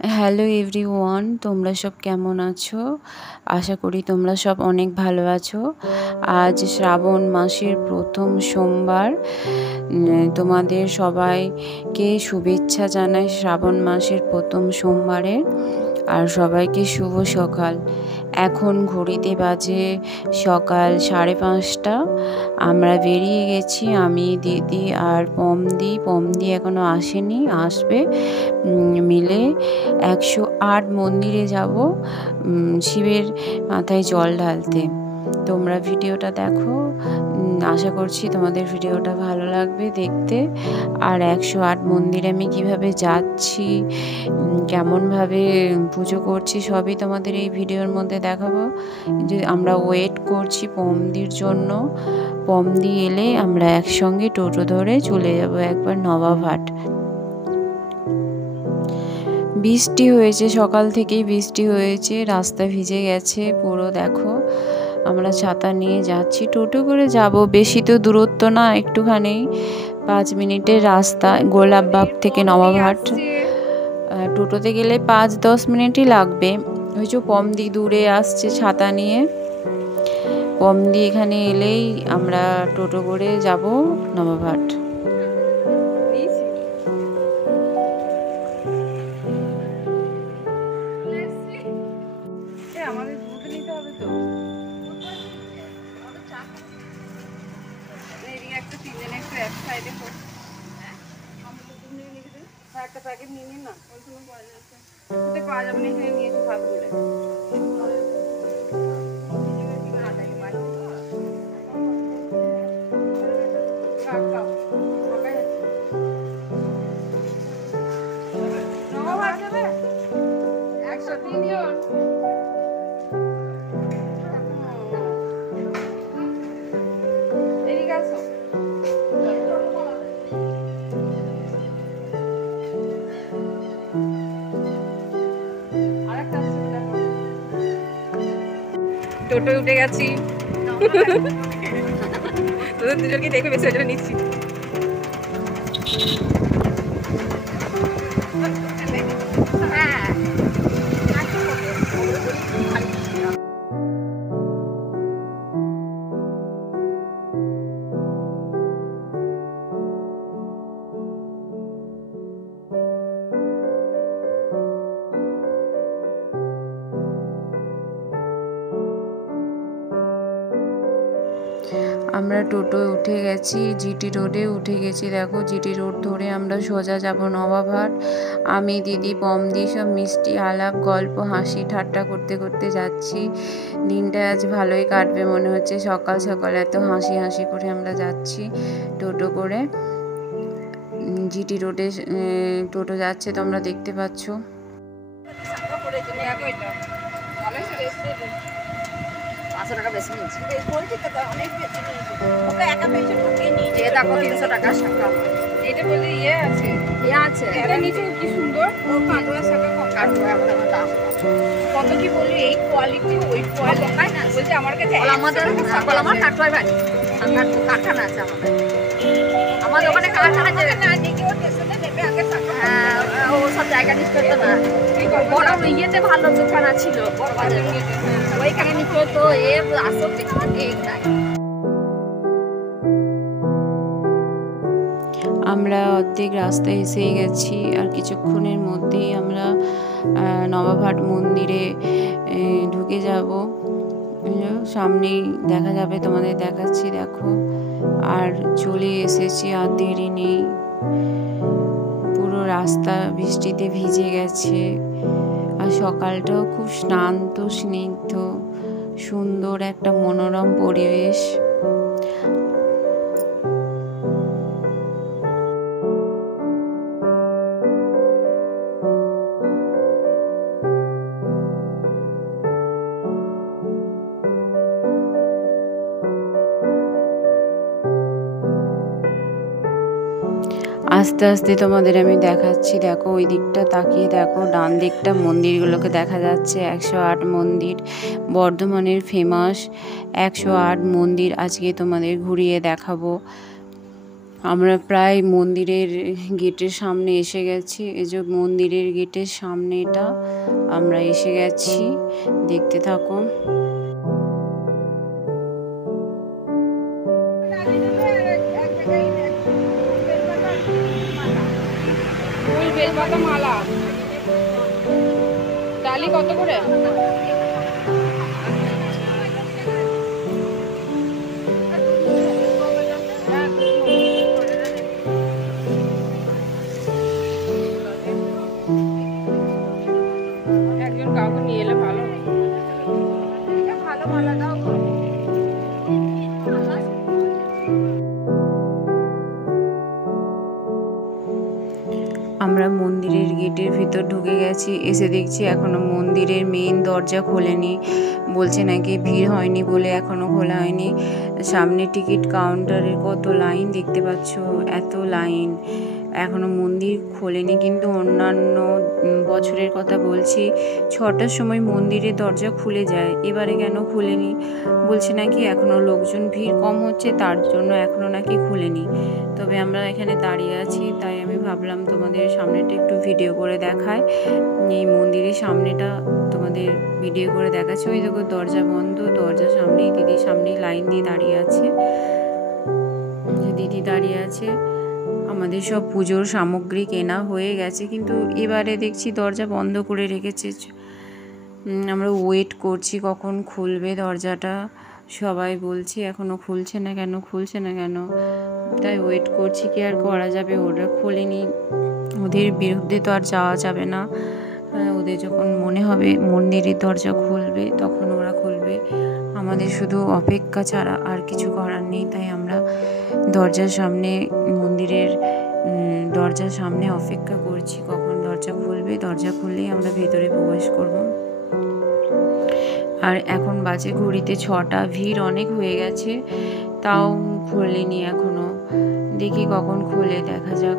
Hello everyone, তোমরা সব কেমন আছো? আশা করি তোমরা সব অনেক ভালো আছো। আজ শ্রাবণ মাসের প্রথম সোমবার। তোমাদের সবাইকে শুভেচ্ছা জানাই শ্রাবণ মাসের প্রথম সোমবারের। আর সবাইকে শুভ সকাল। এখন ঘড়িতে বাজে সকাল 5:30। আমরা বেরিয়ে গেছি, আমি, দিদি আর পমদি এখনো আসেনি, আসবে। মিলে 108 মন্দিরে যাব শিবের মাথায় জল ঢালতে। তোমরা ভিডিওটা দেখো, আশা করছি তোমাদের ভিডিওটা ভালো লাগবে দেখতে। আর 108 মন্দিরে আমি কিভাবে যাচ্ছি, কেমনভাবে পুজো করছি, সবই তোমাদের এই ভিডিওর মধ্যে দেখাবো। যে আমরা ওয়েট করছি পমদির জন্য। পমদি এলে আমরা একসঙ্গে টোটো ধরে চলে যাব একবার নবাবহাট। বৃষ্টি হয়েছে, সকাল থেকেই বৃষ্টি হয়েছে, রাস্তা ভিজে গেছে পুরো। দেখো আমরা ছাতা নিয়ে যাচ্ছি, টোটো করে যাব। বেশি তো দূরত্ব না, একটুখানি 5 মিনিটের রাস্তা গোলাপবাগ থেকে নবাবহাট। টোটোতে গেলে 5-10 মিনিটই লাগবে। ওই যে পমদি দূরে আসছে ছাতা নিয়ে। পমদি এখানে এলেই আমরা টোটো করে যাব নবাবহাট। একটা প্যাকেট নিয়ে নিন না, পাওয়া যাবে না, এখানে নিয়ে এসে ভাত করে টোটোয় উঠে গেছি। তোদের দুজনকে দেখে বেশি ওই জন্য নিচ্ছি। আমরা টোটোয় উঠে গেছি, জিটি রোডে উঠে গেছি। দেখো জিটি রোড ধরে আমরা সোজা যাব নবাবহাট। আমি, দিদি, পমদি সব মিষ্টি আলাপ গল্প হাসি ঠাট্টা করতে করতে যাচ্ছি। দিনটা আজ ভালোই কাটবে মনে হচ্ছে। সকাল সকাল এত হাসি হাসি করে আমরা যাচ্ছি টোটো করে। জিটি রোডে টোটো যাচ্ছে, তোমরা দেখতে পাচ্ছ। টাকা বেশি নিয়েছি, অনেক বেশি নিয়েছি। ওকে একা পেয়েছে, ঢুকিয়ে নিয়েছে। দেখো 300 টাকা শাখা। এটা বলে ইয়ে আছে, এটা নিচে কি সুন্দর। ও কাটোয়া শাখা, কাটোয়া দাম কত কি বলি, এই কোয়ালিটি ওই কোয়ালিটি হয় না। বলছে আমার কাছে আমাদের আমার কাটোয়ায় বাড়ি, আমার কারখানা আছে। আমাদের ওখানে কারখানা যে না দেখি ও স্টেশনে নেবে আগে শাখা। হ্যাঁ, ও সব জায়গা নিশ্চয় তো না। বড় ইয়েতে ভালো দোকান ছিল, বড় বাজার ওইখানে নিচে তো এর আসল থেকে আমার ঠিক নাই। আমরা অর্ধেক রাস্তায় এসেই গেছি, আর কিছুক্ষণের মধ্যেই আমরা নবাবহাট মন্দিরে ঢুকে যাব। সামনেই দেখা যাবে, তোমাদের দেখাচ্ছি দেখো। আর চলে এসেছি, আর দেরি নেই। পুরো রাস্তা বৃষ্টিতে ভিজে গেছে, আর সকালটাও খুব শান্ত স্নিগ্ধ, সুন্দর একটা মনোরম পরিবেশ। আস্তে আস্তে তোমাদের আমি দেখাচ্ছি। দেখো ওই দিকটা তাকিয়ে দেখো, ডান দিকটা মন্দিরগুলোকে দেখা যাচ্ছে। 108 মন্দির, বর্ধমানের ফেমাস 108 মন্দির আজকে তোমাদের ঘুরিয়ে দেখাবো। আমরা প্রায় মন্দিরের গেটের সামনে এসে গেছি। এই যে মন্দিরের গেটের সামনে, এটা আমরা এসে গেছি, দেখতে থাকো। বেলপাতা মালা ডালি কত করে? একজন কাউকে নিয়ে এলে ভালো ভালো মালাটাও। আমরা মন্দিরের গেটের ভিতর ঢুকে গেছি, এসে দেখছি এখনো মন্দিরের মেইন দরজা খোলেনি, বলছে নাকি ভিড় হয়নি বলে এখনো খোলা হয়নি। সামনে টিকিট কাউন্টারের কত লাইন দেখতে পাচ্ছ, এত লাইন, এখনো মন্দির খোলেনি। কিন্তু অন্যান্য বছরের কথা বলছি, 6টার সময় মন্দিরের দরজা খুলে যায়, এবারে কেন খুলেনি? বলছে নাকি এখনো লোকজন ভিড় কম হচ্ছে, তার জন্য এখনো নাকি খুলেনি। তবে আমরা এখানে দাঁড়িয়ে আছি, তাই আমি ভাবলাম তোমাদের সামনেটা একটু ভিডিও করে দেখায়। এই মন্দিরের সামনেটা তোমাদের ভিডিও করে দেখাচ্ছি। ওই দেখো দরজা বন্ধ, দরজার সামনেই দিদির সামনেই লাইন দিয়ে দাঁড়িয়ে আছে, দিদি দাঁড়িয়ে আছে। আমাদের সব পুজোর সামগ্রী কেনা হয়ে গেছে, কিন্তু এবারে দেখছি দরজা বন্ধ করে রেখেছে। আমরা ওয়েট করছি কখন খুলবে দরজাটা, সবাই বলছি এখনো খুলছে না কেন, খুলছে না কেন, তাই ওয়েট করছি। কি আর করা যাবে, ওরা খোলেনি, ওদের বিরুদ্ধে তো আর যাওয়া যাবে না। ওদের যখন মনে হবে মন্দিরের দরজা খুলবে তখন ওরা খুলবে, আমাদের শুধু অপেক্ষা ছাড়া আর কিছু করার নেই। তাই আমরা দরজার সামনে, মন্দিরের দরজার সামনে অপেক্ষা করছি কখন দরজা খুলবে। দরজা খুললেই আমরা ভেতরে প্রবেশ করব। আর এখন বাজে ঘড়িতে 6টা, ভিড় অনেক হয়ে গেছে, তাও খোলেনি এখনো। দেখি কখন খোলে, দেখা যাক।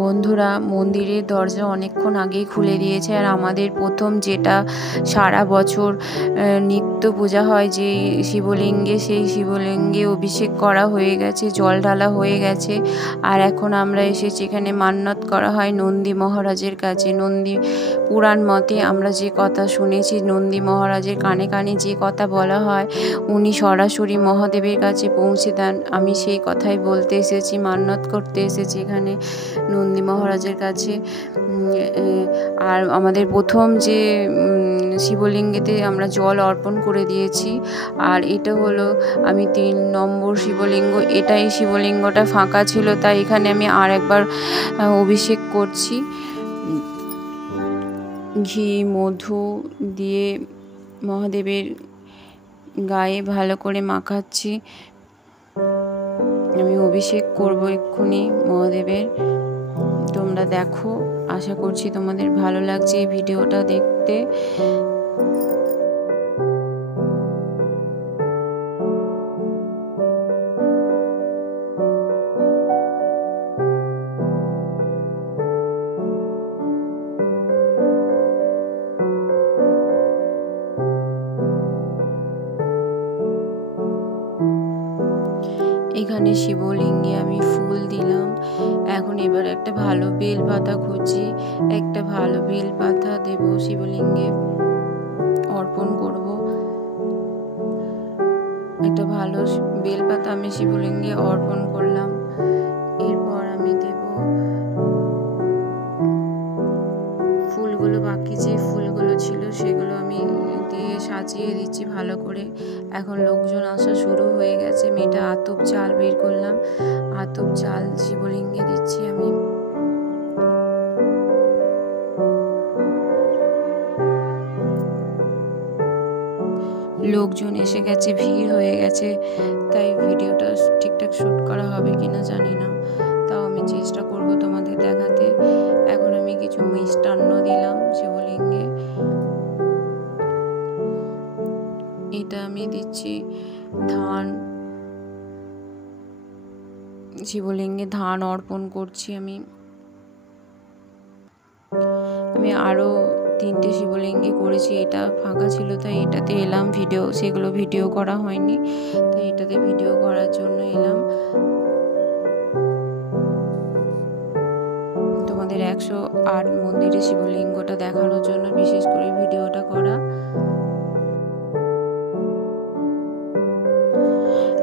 বন্ধুরা, মন্দিরের দরজা অনেকক্ষণ আগেই খুলে দিয়েছে। আর আমাদের প্রথম যেটা সারা বছর নিত্য পূজা হয় যে শিবলিঙ্গে, সেই শিবলিঙ্গে অভিষেক করা হয়ে গেছে, জল ঢালা হয়ে গেছে। আর এখন আমরা এসেছি, এখানে মান্নত করা হয় নন্দী মহারাজের কাছে। নন্দী পুরাণ মতে আমরা যে কথা শুনেছি, নন্দী মহারাজের কানে কানে যে কথা বলা হয়, উনি সরাসরি মহাদেবের কাছে পৌঁছে দেন। আমি সেই কথাই বলতে এসেছি, মান্নত করতে এসেছি এখানে নন্দী মহারাজের কাছে। আর আমাদের প্রথম যে শিবলিঙ্গেতে আমরা জল অর্পণ করে দিয়েছি। আর এটা হলো আমি 3 নম্বর শিবলিঙ্গ, এটাই শিবলিঙ্গটা ফাঁকা ছিল, তাই এখানে আমি আর একবার অভিষেক করছি। ঘি মধু দিয়ে মহাদেবের গায়ে ভালো করে মাখাচ্ছি। আমি অভিষেক করব এক্ষুনি মহাদেবের। তোমরা দেখো, আশা করছি তোমাদের ভালো লাগছে এই ভিডিওটা দেখতে। এখানে শিবলিঙ্গে আমি ফুল দিলাম। এখন এবার একটা ভালো বেল পাতা খুঁজছি, একটা ভালো বেল পাতা দেব, শিবলিঙ্গে অর্পণ করব। একটা ভালো বেল পাতা আমি শিবলিঙ্গে অর্পণ করলাম। এরপর আমি দেব ফুলগুলো, বাকি যে ফুলগুলো ছিল সেগুলো আমি দিয়ে সাজিয়ে দিচ্ছি ভালো করে। এখন লোকজন আসা শুরু হয়ে গেছে। মেয়েটা আতপ চাল বের করলাম, আতপ চাল শিবলিঙ্গে দিচ্ছি আমি। লোকজন এসে গেছে, ভিড় হয়ে গেছে, তাই ভিডিওটা ঠিকঠাক শ্যুট করা হবে কিনা জানি না, তাও আমি চেষ্টা করব তোমাদের দেখাতে। এখন আমি কিছু মিষ্টান্ন দিলাম শিবলিঙ্গে। এটা আমি দিচ্ছি ধান, শিবলিঙ্গে ধান অর্পণ করছি আমি। আরও 3টে শিবলিঙ্গে করেছি। এটা ফাঁকা ছিল তাই এটাতে এলাম, সেগুলো ভিডিও করা হয়নি, তাই এটাতে ভিডিও করার জন্য এলাম। তোমাদের 108 মন্দিরে শিবলিঙ্গটা দেখানোর জন্য বিশেষ করে ভিডিওটা করা।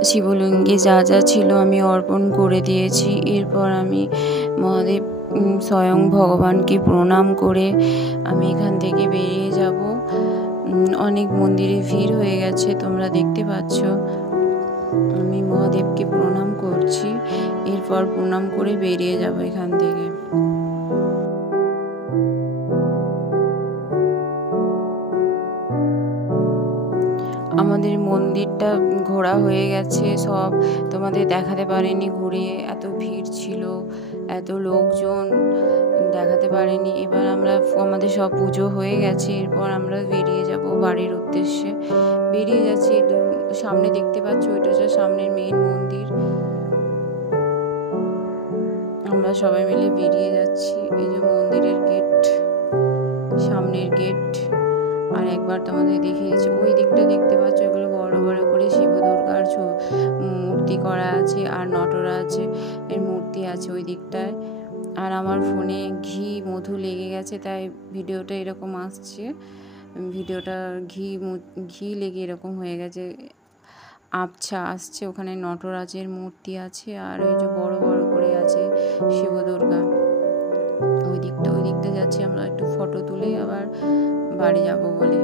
শিবলিঙ্গে যা যা ছিল আমি অর্পণ করে দিয়েছি। এরপর আমি মহাদেব স্বয়ং ভগবানকে প্রণাম করে আমি এখান থেকে বেরিয়ে যাব। অনেক মন্দিরে ভিড় হয়ে গেছে, তোমরা দেখতে পাচ্ছ। আমি মহাদেবকে প্রণাম করছি, এরপর প্রণাম করে বেরিয়ে যাব এখান থেকে। আমাদের মন্দিরটা ঘোরা হয়ে গেছে, সব তোমাদের দেখাতে পারিনি ঘুরে, এত ভিড় ছিল, এত লোকজন দেখাতে পারিনি। এবার আমাদের সব পুজো হয়ে গেছে, এরপর আমরা বেরিয়ে যাব বাড়ির উদ্দেশ্যে। বেরিয়ে যাচ্ছি, সামনে দেখতে পাচ্ছ ওইটা হচ্ছে সামনের মেইন মন্দির। আমরা সবাই মিলে বেরিয়ে যাচ্ছি। এই যে মন্দিরের গেট, সামনের গেট। আর একবার তোমাদের দেখিয়েছি, ওই দিকটা দেখতে পাচ্ছ, এগুলো বড় বড় করে শিব দুর্গার মূর্তি করা আছে, আর নটরাজ এর মূর্তি আছে ওই দিকটায়। আর আমার ফোনে মধু লেগে গেছে, তাই ভিডিওটা এরকম আসছে। ভিডিওটা ঘি লেগে এরকম হয়ে গেছে, আবছা আসছে। ওখানে নটরাজের মূর্তি আছে, আর ওই যে বড় বড় করে আছে শিব দুর্গা। ওই দিকটা যাচ্ছি আমরা, একটু ফটো তুলে আবার বাড়ি যাব বলে।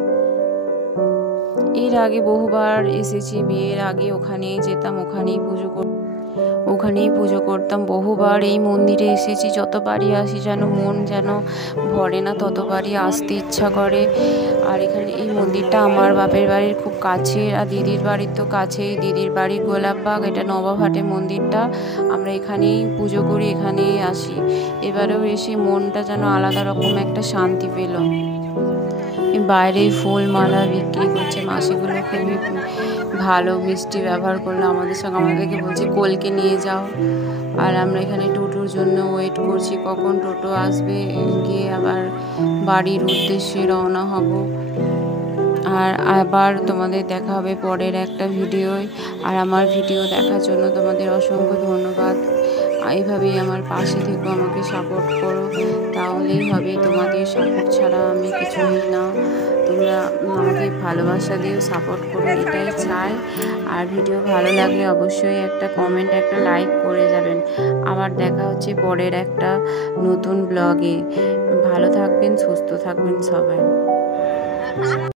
এর আগে বহুবার এসেছি, বিয়ের আগে ওখানেই যেতাম, ওখানেই পুজো করতাম। বহুবার এই মন্দিরে এসেছি, যতবারই আসি যেন মন যেন ভরে না, ততবারই আসতে ইচ্ছা করে। আর এখানে এই মন্দিরটা আমার বাপের বাড়ির খুব কাছে, আর দিদির বাড়ির তো কাছেই। দিদির বাড়ি গোলাপবাগ, এটা নবাবহাটে মন্দিরটা। আমরা এখানেই পুজো করি, এখানেই আসি। এবারেও এসে মনটা যেন আলাদা রকম একটা শান্তি পেল। বাইরে ফুল মালা বিক্রি করছে মাসিগুলো, খুবই ভালো, মিষ্টি ব্যবহার করলো আমাদের সঙ্গে। আমাদেরকে বলছে কোলকে নিয়ে যাও। আর আমরা এখানে টোটোর জন্য ওয়েট করছি, কখন টোটো আসবে, গিয়ে আবার বাড়ির উদ্দেশ্যে রওনা হব। আর আবার তোমাদের দেখা হবে পরের একটা ভিডিওয়। আর আমার ভিডিও দেখার জন্য তোমাদের অসংখ্য ধন্যবাদ। এইভাবেই আমার পাশে থেকো, আমাকে সাপোর্ট করো, তাহলেই হবে। তোমাদের সাপোর্ট ছাড়া আমি কিছুই না। তোমরা আমাকে ভালোবাসা দিও, সাপোর্ট করো, এটাই চাই। আর ভিডিও ভালো লাগলে অবশ্যই একটা কমেন্ট, একটা লাইক করে যাবেন। আবার দেখা হচ্ছে পরের একটা নতুন ব্লগে। ভালো থাকবেন, সুস্থ থাকবেন সবাই।